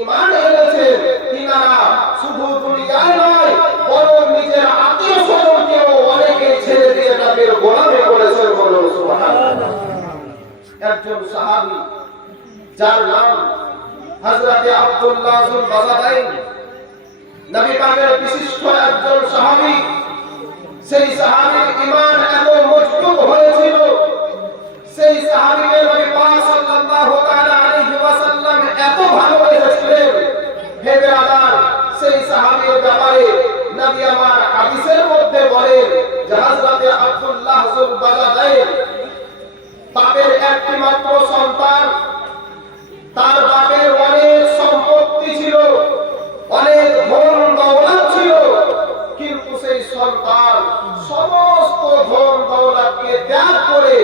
ঈমান এনেছেন তিনারা শুধু দুনিয়ায় নয় বরং নিজের আত্মীয় স্বজনকেও অনেকে ছেড়ে দিয়ে নবীর গোলামি করেছেন। বলুন সুবহানাল্লাহ। একজন সাহাবী যার নাম হযরত আব্দুল্লাহ যুল বাজাদাইন, নবী পাকের বিশিষ্ট একজন সাহাবী। সেই সাহাবীর ঈমান এত মজবুত হয়েছিল, সেই সাহাবীকে নবী পাক সাল্লাল্লাহু তাআলা আলাইহি ওয়াসাল্লাম এত ভালোবেসেছিলেন। হে ব্রাদার, সেই সাহাবীর ব্যাপারে নবী আমার হাদিসের মধ্যে বলেন যে হযরত আব্দুল্লাহ যুল বাজাদাইন বাপের একটি মাত্র সন্তান। তার বাপের অনেক সম্পত্তি ছিল, অনেক ধন দৌলত ছিল, কিন্তু সেই সন্তান সমস্ত ধন দৌলতকে ত্যাগ করে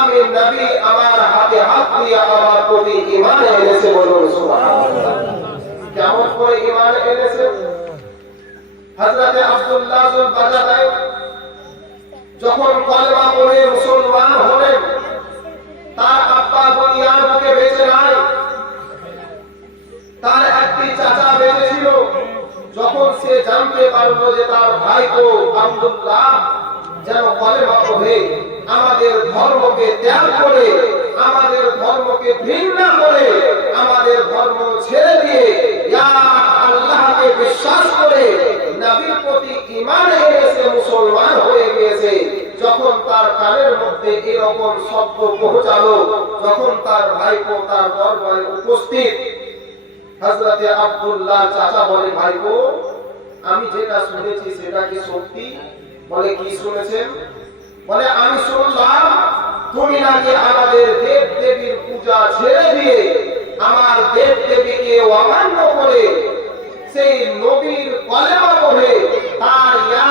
আমি নবী আমার হাতে হাত দিয়ে আমার প্রতি ঈমান এনেছে। বলুন সুবহানাল্লাহ। কেমন করে ঈমান এনেছে? হযরত আব্দুল্লাহ যুল বাজাদাইন যখন কলেমা পড়ে মুসলমান হলেন, তার আব্বা দুনিয়ার বুকে বেঁচে নাই, তার একটি চাচা বেঁচে ছিল। যখন সে জানতে পারলো যে তার ভাইপো আব্দুল্লাহ যেন কলেমা পড়ে আমাদের ধর্মকে ত্যাগ করে, আমাদের ধর্মকে ঘৃণা করে, আমাদের ধর্ম ছেড়ে দিয়ে ইয়া আল্লাহকে বিশ্বাস করে নবীর প্রতি ঈমান এনেছে, মুসলমান হয়ে গিয়েছে, যখন তার কানের মধ্যে এরকম শব্দ পৌঁছালো, যখন তার ভাইপো তার দরবারে উপস্থিত, হযরত আব্দুল্লাহ চাচা বলে, ভাইপো আমি যেটা শুনেছি সেটা কি সত্যি? বলে, কি শুনেছেন? বলে, আমি শুনলাম তুমি নাকি আমাদের দেব দেবীর পূজা ছেড়ে দিয়ে আমার দেব দেবীকে অমান্য করে সেই নবীর কলেমা পড়ে তার ইয়া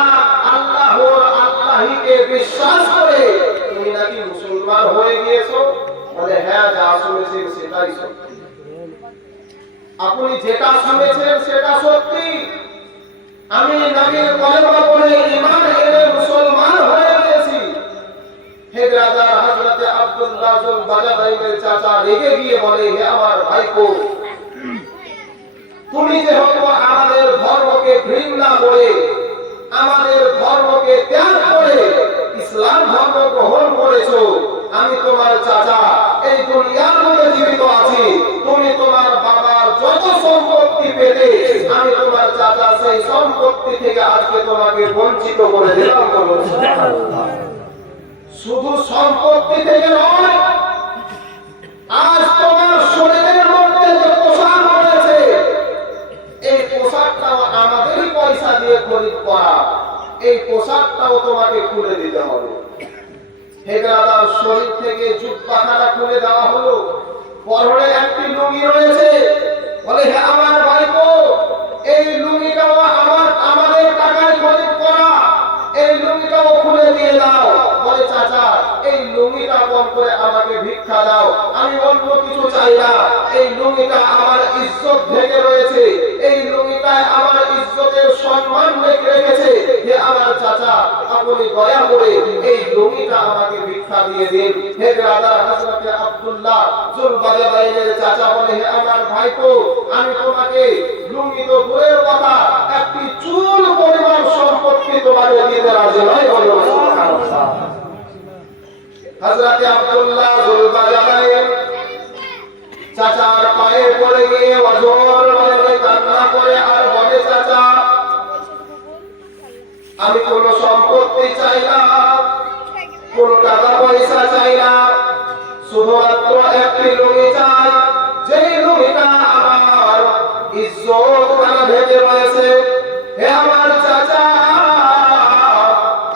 আল্লাহর আল্লাহকে বিশ্বাস করে তুমি নাকি মুসলমান হয়ে গিয়েছো। বলে, হ্যাঁ, যা শুনেছেন সেটাই সত্যি। আপনি যেটা শুনেছেন সেটা সত্যি। আমি নবীর কলেমা পড়ে ঈমান এনে মুসলমান হয়ে গেছি। হে ব্রাদার, হযরত আব্দুল্লাহ যুল বাজাদাইনের চাচা রেগে গিয়ে বলে, হে আমার ভাইপো, তুমি যেহেতু আমাদের ধর্মকে ঘৃণা করে, আমাদের ধর্মকে ত্যাগ করে ইসলাম ধর্ম গ্রহণ করেছো, আমি তোমার চাচা এই দুনিয়ার মধ্যে জীবিত আছি, তুমি তোমার বাবার যত সম্পত্তি পেতে আমি তোমার চাচা সেই সম্পত্তি থেকে আজকে তোমাকে বঞ্চিত করে দিলাম। শুধু সম্পত্তি থেকে নয়, আজ তোমার শরীরের মধ্যে যে পোশাক রয়েছে এই পোশাকটাও আমাদেরই পয়সা দিয়ে খরিদ করা, এই পোশাকটাও তোমাকে খুলে দিতে হবে। হে ব্রাদার, শরীর থেকে জুব্বাখানা খুলে দেওয়া হলো, পরনে একটি লুঙ্গি রয়েছে। বলে, হে আমার ভাইপো, এই লুঙ্গিটাও আমাদের টাকায় খরিদ করা, এই লুঙ্গিটাও খুলে দিয়ে দাও। বলে, চাচা এই লুঙ্গিটা কম করে আমাকে ভিক্ষা দাও, আমি অন্য কিছু চাই না, এই লুঙ্গিটা আমার ইজ্জত ঢেকে রয়েছে, এই লুঙ্গিটায় আমার ইজ্জতের সম্মান রেখেছে। হে আমার চাচা, আপনি দয়া করে এই লুঙ্গিটা আমাকে ভিক্ষা দিয়ে দিন। হে ব্রাদার, হযরত আব্দুল্লাহ যুল বাজাদাইনের চাচা বলে, হে আমার ভাইপো, আমি তোমাকে লুঙ্গি তো দূরের কথা, একটি চুল পরিমাণ সম্পত্তি তোমাকে দিতে রাজি নই। বলো সুবহানাল্লাহ। হযরত আব্দুল্লাহ যুল বাজাদাইন চাচার পায়ে পড়ে গিয়ে অজর বলে কান্না করে আর বলে, চাচা আমি কোন সম্পত্তি চাই না, কোন টাকা পয়সা চাই না, শুধুমাত্র একটি লুঙ্গি চাই, যেই লুঙ্গিটা আমার ইজ্জত খানা ঢেকে রয়েছে। হে আমার চাচা,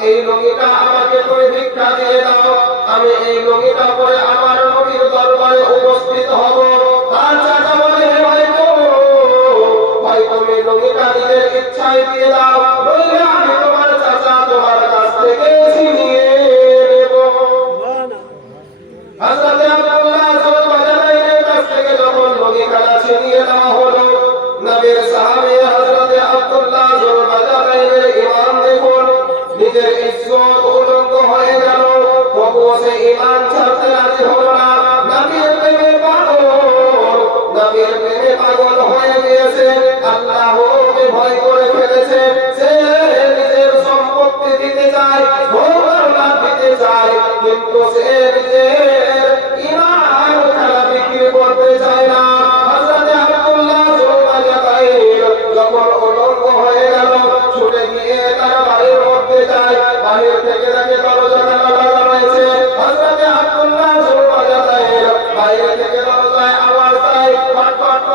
এই লুঙ্গিটা আমাকে তুমি ভিক্ষা দিয়ে দাও, আমি এই লুঙ্গিটা পরে আমার নবীর দরবারে উপস্থিত হব। আর চাচা বলে, হে ভাইপো, ভাই তুমি লুঙ্গিটা নিজের ইচ্ছায় দিয়ে দাও, নইলে আমি তোমার চাচা তোমার কাছ থেকে ছিনিয়ে নেব। হযরত আব্দুল্লাহ যুল বাজাদাইনের কাছ থেকে যখন লুঙ্গিখানা ছিনিয়ে নেওয়া হলো, নবীর সাহাবী হযরত আব্দুল্লাহ যুল বাজাদাইনের ঈমান দেখুন, নিজের ইজ্জত উলঙ্গ হয়ে গেল, তবুও সে ঈমান ছাড়তে রাজি হলো না। নবীর প্রেমে পাগল হয়ে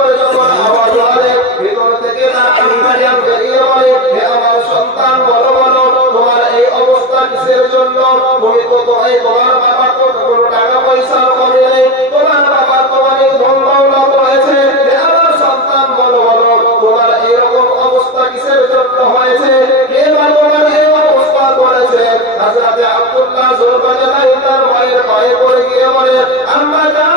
করে যখন আওয়াজ হয় ভিতর থেকে তার আঙ্গারিয়া বেরিয়ে বলে, হে আমার সন্তান বলো বলো তোমার এই অবস্থা কিসের জন্য? তুমি তো এই তোমার বাবা তো কোনো টাকা পয়সা কমে নেই, তোমার বাবা তোমার এই ধন দৌলত রয়েছে, হে আমার সন্তান বলো বলো তোমার এরকম অবস্থা কিসের জন্য হয়েছে? কে বা তোমার এই অবস্থা করেছে? হযরত আব্দুল্লাহ যুলবাজার তার মায়ের পায়ে পড়ে গিয়ে বলে, আম্মা জান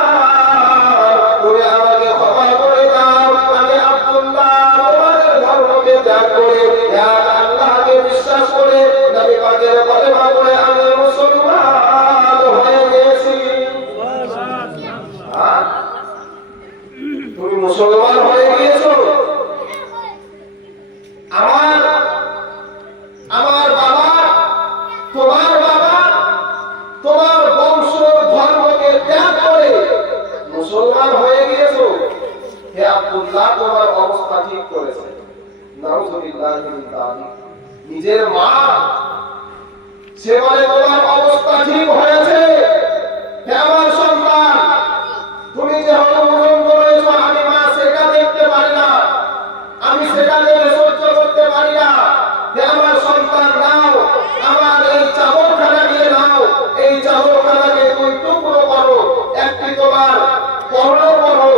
তুমি আমাকে ক্ষমা করে দাও, আমি আব্দুল্লাহ তোমাদের ধর্মকে ত্যাগ করে এক আল্লাহকে বিশ্বাস করে নবী পাকের কলেমা পড়ে আমি মুসলমান হয়ে গেছি। তুমি মুসলমান হয়ে গিয়েছো? আমার বাবা তোমার বংশ ধর্মকে ত্যাগ করে মুসলমান হয়ে গিয়েছো। হে আব্দুল্লাহ তোমার অবস্থা ঠিক করেছে। নাউযুবিল্লাহি মিন যালিক। নিজের মা সে বলে তোমার অবস্থা ঠিক হয়েছে। হে আমার সন্তান তুমি যে হলমুলন করেছো আমি মা সেটা দেখতে পারি না, আমি সেটা দেখে সহ্য করতে পারি না। হে আমার সন্তান নাও আমার এই চাদরখানা নিয়ে নাও, এই চাদরখানাকে তুই টুকরো করো, একটি তোমার পরনে করো,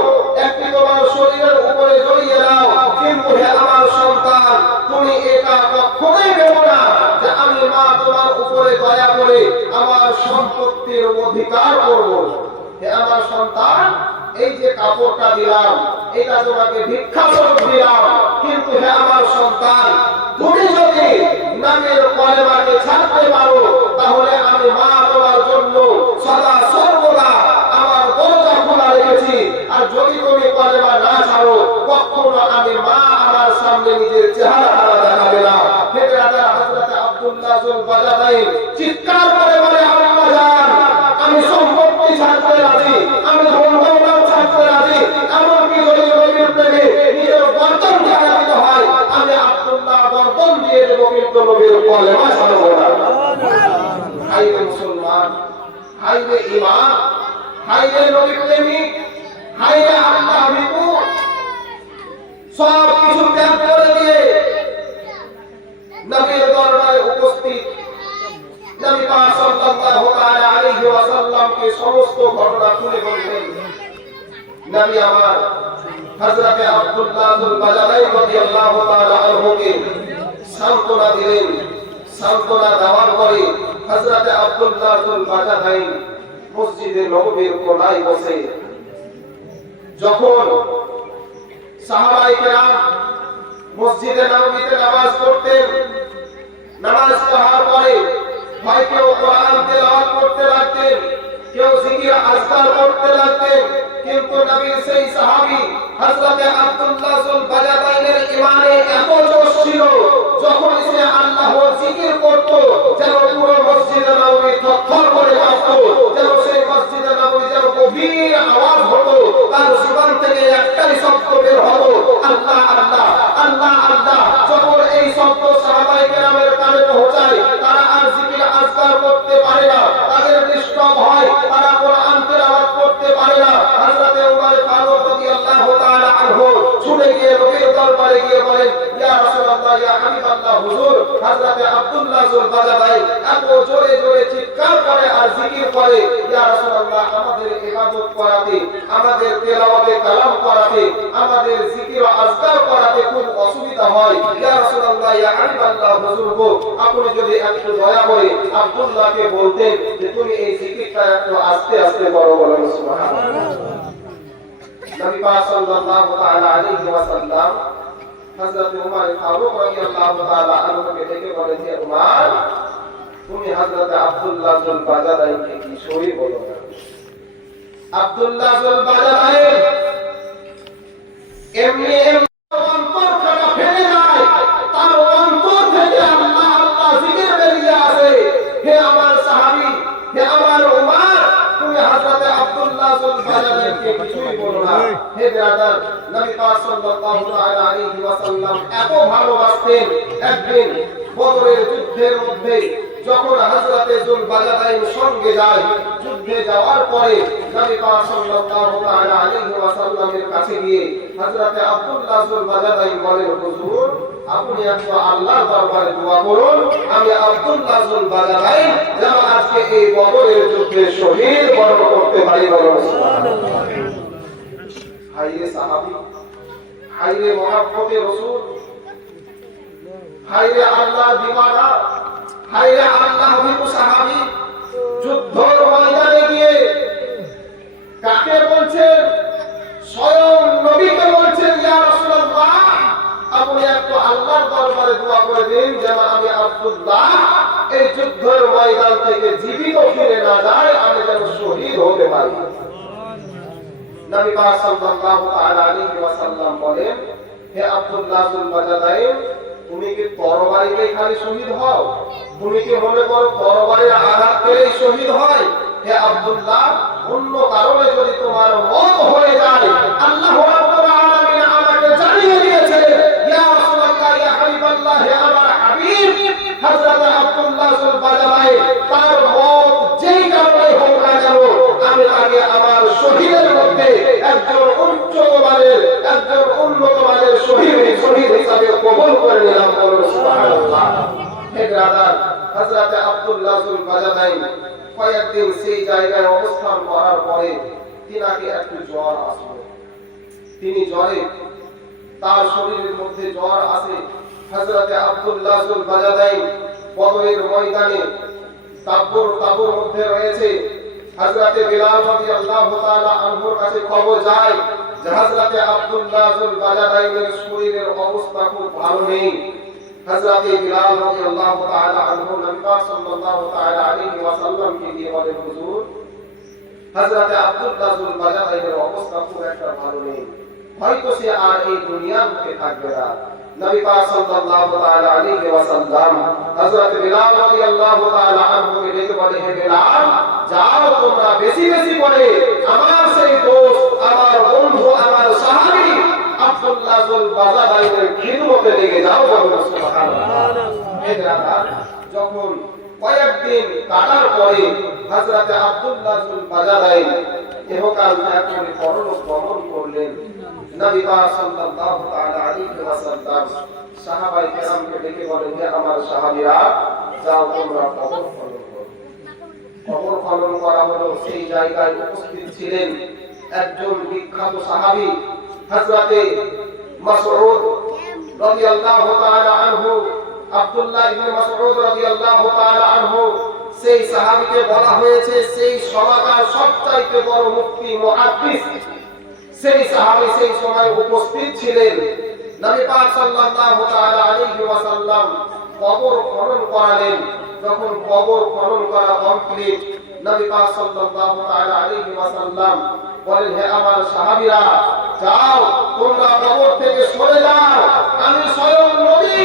একটি তোমার শরীরের উপরে জড়িয়ে নাও, কিন্তু হে আমার সন্তান তুমি এটা কখনোই ভেবো না যে আমি মা তোমার উপরে দয়া করে আমার সম্পত্তির অধিকার করব। হে আমার সন্তান এই যে কাপড়টা দিলাম এটা তোমাকে ভিক্ষা স্বরূপ দিলাম, কিন্তু হে আমার সন্তান তুমি যদি নামের কলেমাকে ছাড়তে পারো তাহলে আমি মা তোমার জন্য সদা সর্বদা আমার দরজা খোলা রেখেছি। আর যদি তুমি কলেমা না ছাড়ো কখনো আমি মা আমার সামনে নিজের চেহারা দেখাবে না। হে ব্রাদার হযরত আব্দুল্লাহ যুলবাজার চিৎকার করে বলে, আম্মা জান আমি সম্পত্তি ছাড়তে রাজি, আমি ধন-দৌলত ছাড়তে রাজি, এমনকি যদি নবীর প্রেমে নিজের গর্দন ঝাড়া দিতে হয় আমি আব্দুল্লাহ গর্দন দিয়ে দেব, কিন্তু নবীর কলেমা ছাড়বো না। হায় রে মুসলমান, হায় রে ঈমান, হায় রে নবী প্রেমিক, হায় রে আল্লাহ ভিতু, সব কিছু ত্যাগ করে দিয়ে নবীর দরবারে উপস্থিত নবী পাক সাল্লাল্লাহু তাআলা আলাইহি ওয়াসাল্লামকে সমস্ত ঘটনা খুলে বললেন। নবী আমার হযরত আব্দুল্লাহ যুলবাজার রাদিয়াল্লাহু তাআলা আনহুকে সান্ত্বনা দিলেন। সান্ত্বনা দেওয়ার পরে হযরত আব্দুল্লাহ যুলবাজার মসজিদে নববীর কোনায় বসে যখন সাহাবায়ে কেরাম মসজিদে নববীতে নামাজ পড়তেন, নামাজ পড়ার পরে হয় কেউ কোরআন তেলাওয়াত করতে লাগতেন, কেউ জিকির আজকার করতে লাগতেন, কিন্তু নবীর সেই সাহাবী হযরত আব্দুল্লাহ যুলবাজারের ঈমানে এত জোশ ছিল যখন সে আল্লাহর জিকির করত যেন পুরো মসজিদে নববী থরথর করে কাঁপত, যেন সেই মসজিদে নববী যেন গভীর আওয়াজ হতো, তার জবান থেকে একটাই শব্দ বের হতো, আল্লাহ আল্লাহ আল্লাহ আল্লাহ। যখন এই শব্দ সাহাবায়ে কেরামের কানে পৌঁছায় তারা আর জিকির আজকার করতে পারে না, তাদের ডিস্টার্ব হয়, তারা কোরআন তেলাওয়াত করতে পারে না। হযরত উমর ফারুক রাদিয়াল্লাহু তাআলা আনহু ছুটে গিয়ে নবীর দরবারে গিয়ে বলেন, ইয়া রাসূলুল্লাহ ইয়া হাবিবাল্লাহ হুজুর হযরত আব্দুল্লাহ যুলবাজার এত জোরে জোরে চিৎকার করে আর জিকির করে, ইয়া রাসূলুল্লাহ আমাদের ইবাদত করাতে, আমাদের তেলাওয়াতে কালাম করাতে, আমাদের জিকির ও আজকার করাতে খুব অসুবিধা হয়। ইয়া রাসূলুল্লাহ ইয়া হাবিবাল্লাহ হুজুর গো আপনি যদি একটু দয়া করে আব্দুল্লাহকে বলতেন যে তুমি এই জিকিরটা একটু আস্তে আস্তে করো, বলেন সুবহানাল্লাহ। নবী পাক সাল্লাল্লাহু তাআলা আলাইহি ওয়াসাল্লাম হযরত উমর ফারুক রাদিয়াল্লাহু তাআলা আনহুকে ডেকে বলেন, হে উমর তুমি হযরত আব্দুল্লাহ যুলবাজারকে কি সই বলো না? আব্দুল্লাহ যুলবাজার এমনি অন্তরখানা ফেলে যায়, তার অন্তর থেকে আল্লাহ আল্লাহ জিকির বেরিয়ে আসে। হে আমার সাহাবী, হে আমার উমর তুমি হযরত আব্দুল্লাহ যুলবাজারকে কিছুই বলো না। হে ব্রাদার নবী পাক সাল্লাল্লাহু তাআলা আলাইহি ওয়াসাল্লাম এত ভালোবাসতেন, একদিন বদরের যুদ্ধের মধ্যে যখন হযরত যুলবাজারের সঙ্গে যায়, যুদ্ধে যাওয়ার পরে নবী পাক সাল্লাল্লাহু তাআলা আলাইহি ওয়াসাল্লামের কাছে গিয়ে হযরত আব্দুল্লাহ যুল বাজাদাইন বলেন, হুজুর আপনি একটু আল্লাহর দরবারে দোয়া করুন, আমি আব্দুল্লাহ যুল বাজাদাইন যেন আজকে এই বদরের যুদ্ধে শহীদ বরণ করতে পারি। বলুন সুবহানাল্লাহ। হায়রে সাহাবী, হায়রে মুহাব্বতে রাসূল, হায়রে আল্লাহ দিওয়ানা, হায়রে আল্লাহ ভীরু সাহাবী, যুদ্ধের ময়দানে গিয়ে কাকে বলছেন? স্বয়ং নবীকে বলছেন, ইয়া রাসূলুল্লাহ আপনি একটু আল্লাহর দরবারে দোয়া করে দিন যেন আমি আব্দুল্লাহ এই যুদ্ধের ময়দান থেকে জীবিত ফিরে না যায়, আমি যেন শহীদ হতে পারি। নবী পাক সাল্লাল্লাহু তাআলা আলাইহি ওয়াসাল্লাম বলেন, হে আব্দুল্লাহ যুল বাজাদাইন, তুমি কি তরবারিতে খালি শহীদ হও? তুমি কি মনে করো তরবারির আঘাত পেলেই শহীদ হয়? হে আব্দুল্লাহ, অন্য কারণে যদি তোমার মত হয়ে যায়, আল্লাহ রাব্বুল আলামিন আমাকে জানিয়ে দিয়েছে, ইয়া রাসূলুল্লাহ, ইয়া হাবিবাল্লাহ, হে আমার হাবিব হযরত আব্দুল্লাহ যুল বাজাদাইন তার মত যেই কারণে হোক না কেন, আমি তাকে আমার শহীদের মধ্যে একজন উন্নত মানের শহীদ হিসাবে কবুল করে নিলাম। বলুন সুবহানাল্লাহ। হে ব্রাদার, হযরত আব্দুল্লাহ যুল বাজাদাইন কয়েকদিন সেই জায়গায় অবস্থান করার পরে তিনাকে একটু জ্বর আসলো। তিনি জ্বরে, তার শরীরের মধ্যে জ্বর আসে। হযরত আব্দুল্লাহ যুল বাজাদাইন বদরের ময়দানে তাবুর মধ্যে রয়েছে। হযরত বিলাল রাদিয়াল্লাহু তাআলা আনহুর কাছে খবর যায় যে হযরত আব্দুল্লাহ যুল বাজাদাইনের শরীরের অবস্থা খুব ভালো নেই। হযরত বিলাল রাদিয়াল্লাহু তাআলা আনহু নবী পাক সাল্লাল্লাহু তাআলা আলাইহি ওয়াসাল্লামকে দিয়ে বলেন, হুজুর হযরত আব্দুল্লাহ যুল বাজাদাইনের অবস্থা খুব একটা ভালো নেই, হয়তো সে আর এই দুনিয়ার মুখে থাকবে না। নবী পাক সাল্লাল্লাহু তাআলা আলাইহি ওয়াসাল্লাম হযরত বিলাল রাদিয়াল্লাহু তাআলা আনহুকে ডেকে বলে, হে বিলাল, যাও তোমরা বেশি বেশি করে আমার সেই দোস্ত, আমার বন্ধু, আমার সাহাবী আব্দুল্লাহ যুল বাজাদাইনের খিদমতে লেগে যাও। বলুন সুবহানাল্লাহ। হে ব্রাদার, যখন কয়েকদিন কাটার পরে হযরত আব্দুল্লাহ যুল বাজাদাইন ইহকাল ত্যাগ করে পরলোক গমন করলেন, নবী পাক সাল্লাল্লাহু তাআলা আলাইহি ওয়াসাল্লাম সাহাবায়ে কেরামকে ডেকে বলেন, হে আমার সাহাবীরা, যাও তোমরা কবর খনন করো। কবর খনন করা হলো। সেই জায়গায় উপস্থিত ছিলেন একজন বিখ্যাত সাহাবী হযরত মাসউদ রাদিয়াল্লাহু তাআলা আনহু, আব্দুল্লাহ ইবনে মাসউদ রাদিয়াল্লাহু তাআলা আনহু। সেই সাহাবীকে বলা হয়েছে সেই সমাজের সবচাইতে বড় মুফতি মুহাদ্দিস। সেই সাহাবী সেই সময় উপস্থিত ছিলেন। নবী পাক সাল্লাল্লাহু তাআলা আলাইহি ওয়াসাল্লাম কবর খনন করালেন। যখন কবর খনন করা কমপ্লিট, নবী পাক সাল্লাল্লাহু তাআলা আলাইহি ওয়াসাল্লাম বলেন, হে আমার সাহাবীরা, যাও তোমরা কবর থেকে সরে যাও, আমি স্বয়ং নবী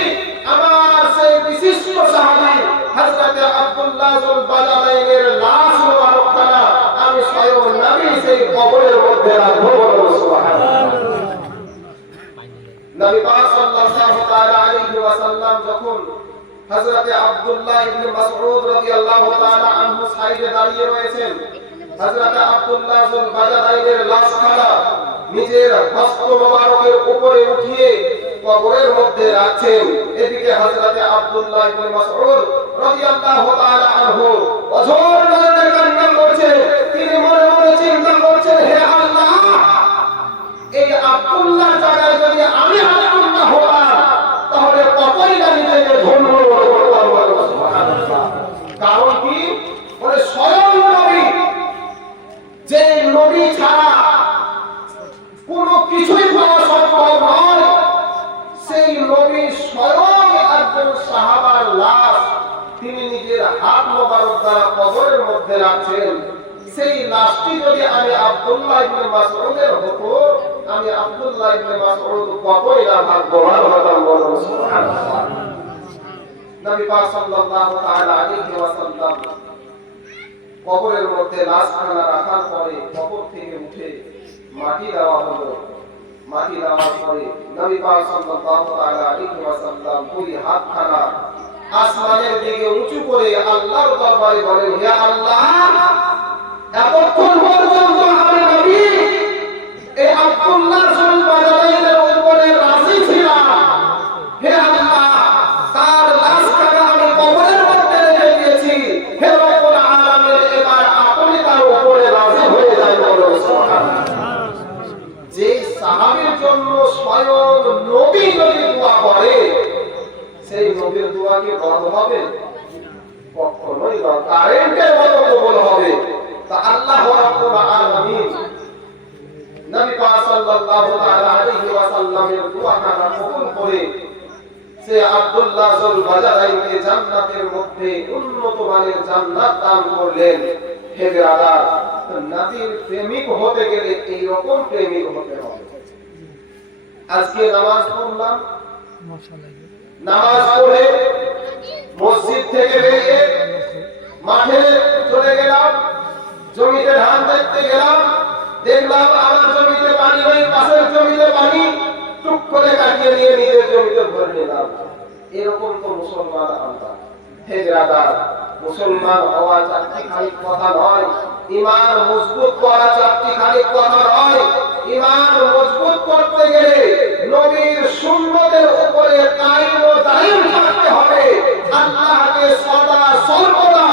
আমার সেই বিশিষ্ট সাহাবী হযরত আব্দুল্লাহ যুল বাজাদাইনের লাশ মুবারকখানা আমি স্বয়ং নবী সেই কবরের মধ্যে রাখবো। বলুন সুবহানাল্লাহ। নবী পাক সাল্লাল্লাহু তাআলা আলাইহি ওয়াসাল্লাম যখন হযরত আব্দুল্লাহ ইবনে মাসউদ রাদিয়াল্লাহু তাআলা আনহু সাইডে দাঁড়িয়ে রয়েছেন, হযরত আব্দুল্লাহ যুল বাজাদাইনের লাশখানা নিজের হস্ত মোবারকের উপরে উঠিয়ে কবরের মধ্যে রাখছেন। এদিকে হযরত আব্দুল্লাহ ইবনে মাসউদ রাদিয়াল্লাহু তাআলা আনহু অঝোর নয়নে কান্না করছে। তিনি মনে মনে চিন্তা করছেন, হে আল্লাহ, এই আব্দুল্লাহর জায়গায় যদি আমি আব্দুল্লাহ হতাম তাহলে কতই না নিজেকে ধন্য করতাম। সুবহানাল্লাহ। কারণ কি? বলে স্বয়ং নবী, যে নবী ছাড়া কোনো কিছুই পাওয়া সম্ভব নয়, সেই নবী স্বয়ং একজন সাহাবার লাশ তিনি নিজের হাত মোবারক দ্বারা কবরের মধ্যে রাখছেন। সেই লাশটি যদি আমি আব্দুল্লাহ ইবনে মাসউদের হতো, আমি আব্দুল্লাহ ইবনে মাসউদ কতই না ভাগ্যবান হতাম। বলুন সুবহানাল্লাহ। নবী পাক সাল্লাল্লাহু তাআলা আলাইহি ওয়াসাল্লাম কবরের মধ্যে লাশখানা রাখার পরে কবর থেকে উঠে মাটি দেওয়া হলো। মাটি দেওয়ার পরে নবী পাক সাল্লাল্লাহু তাআলা আলাইহি ওয়াসাল্লাম দুই হাতখানা আসমানের দিকে উঁচু করে আল্লাহর দরবারে বলেন, হে আল্লাহ, এতক্ষণ পর্যন্ত আমি নবী এই আব্দুল্লাহ জুলবাজারের উপরে রাজি ছিলাম। হে আল্লাহ, তার লাশটাকে আমি কবরের মধ্যে রেখে দিয়েছি। হে রব্বুল আলামিন, এবার আপনি তার উপরে রাজি হয়ে যান। বলুন সুবহানাল্লাহ। যে সাহাবীর জন্য স্বয়ং নবী যদি দোয়া করে, সেই নবীর দোয়া কি বন্ধ হবে? কখনোই না, কারেন্টের মতো কবুল হবে। তা আল্লাহ রাব্বুল আলামিন নবী পাক সাল্লাল্লাহু তাআলা আলাইহি ওয়াসাল্লামের দোয়াটা কবুল করে সে আব্দুল্লাহ জুলবাজারাইনকে জান্নাতের মধ্যে উন্নত মানের জান্নাত দান করলেন। হে ব্রাদার, নবীর প্রেমিক হতে গেলে এই রকম প্রেমিক হতে হবে। আজকে নামাজ পড়লাম, নামাজ পড়ে মসজিদ থেকে বেরিয়ে মাঠে চলে গেলাম, জমিতে ধান দেখতে গেলাম, দেখলাম আমার জমিতে পানি নেই, পাশের জমিতে পানি, টুক করে কাটিয়ে নিয়ে নিজের জমিতে ভরে নিলাম। এরকম তো মুসলমান আমরা। হে ব্রাদার, মুসলমান হওয়া চারটিখানি কথা নয়, ঈমান মজবুত করা চারটিখানি কথা নয়। ঈমান মজবুত করতে গেলে নবীর সুন্নতের উপরে কায়েম ও দায়ম থাকতে হবে। আল্লাহকে সদা সর্বদা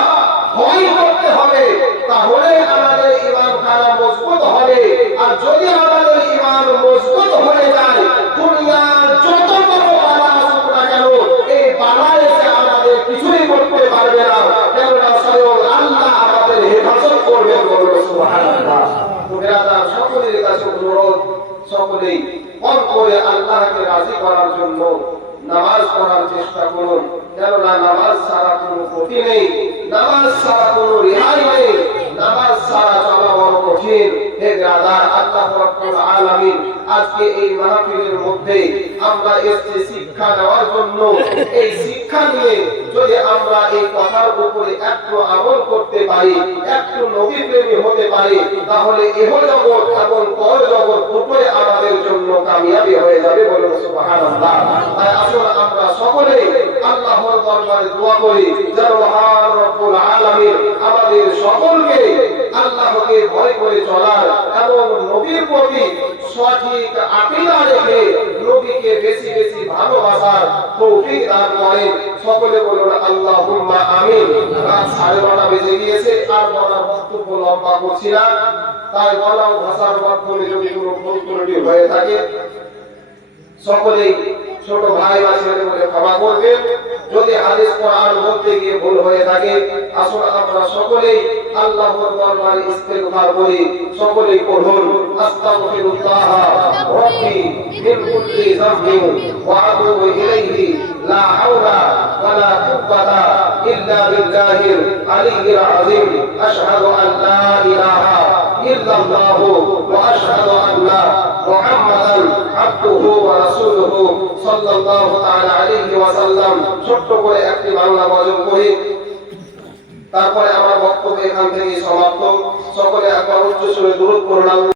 ভয় করতে হবে, তাহলে আমাদের ঈমান খানা মজবুত হবে। আর যদি আমাদের ঈমান মজবুত হয়ে যায়, দুনিয়ার যত বড় বালা আসুক না কেন, এই বালা এসে আমাদের কিছুই করতে পারবে না, কেননা স্বয়ং আল্লাহ আমাদের হেফাজত করবেন। বলুন সুবহানাল্লাহ। তো ব্রাদার, সকলের কাছে অনুরোধ, সকলেই মন করে আল্লাহকে রাজি করার জন্য নামাজ পড়ার চেষ্টা করুন। কেননা নামাজ ছাড়া কোনো গতি নেই, নামাজ ছাড়া কোনো রেহাই নেই, নামাজ ছাড়া চলা বড় কঠিন। হে ব্রাদার, আল্লাহ রাব্বুল আলামিন আজকে এই মাহফিলের মধ্যে আমরা এসেছি শিক্ষা নেওয়ার জন্য। এই শিক্ষা নিয়ে যদি আমরা এই কথার উপরে একটু আমল করতে পারি, একটু নবী প্রেমী হতে পারি, তাহলে ইহ জগৎ এবং পর জগৎ দুটোই আমাদের জন্য কামিয়াবি হয়ে যাবে। বলুন সুবহানাল্লাহ। তাই আসুন আমরা সকলে আল্লাহর দরবারে দোয়া করি যেন মহান রব্বুল আলামিন আমাদের সকলকে আল্লাহকে ভয় করে চলার এবং নবীর প্রতি সঠিক আকীদা রেখে নবীকে বেশি বেশি ভালোবাসার তৌফিক দান করেন। সকলে বলুন আল্লাহুম্মা আমিন। রাত 9:30 বেজে গিয়েছে, আর বলার বক্তব্য লম্বা করছি না। তাই বলা ভাষার মাধ্যমে যদি কোনো ভুল ত্রুটি হয়ে থাকে, সকলেই ছোট ভাই বা ছেলে বলে ক্ষমা করবেন। যদি হাদিস কোরআন বলতে গিয়ে ভুল হয়ে থাকে, আসুন আমরা সকলেই আল্লাহর দরবারে ইস্তেগফার করি। সকলেই পড়ুন আস্তাগফিরুল্লাহ রাব্বি মিন কুল্লি যামবিন ওয়া আতুবু ইলাইহি লা হাওলা ওয়া লা কুওয়াতা ইল্লা বিল্লাহিল আলিয়্যিল আযীম। আশহাদু আন লা ইলাহা ইল্লাল্লাহ ওয়া আশহাদু আন্না মুহাম্মাদান আবদুহু ওয়া রাসূলুহু সাল্লাল্লাহু তাআলা আলাইহি ওয়াসাল্লাম। ছোট্ট করে একটি বাংলা গজল করি, তারপরে আমার বক্তব্য এখান থেকে সমাপ্ত। সকলে একবার উচ্চ সুরে দুরূদ পড়ুন।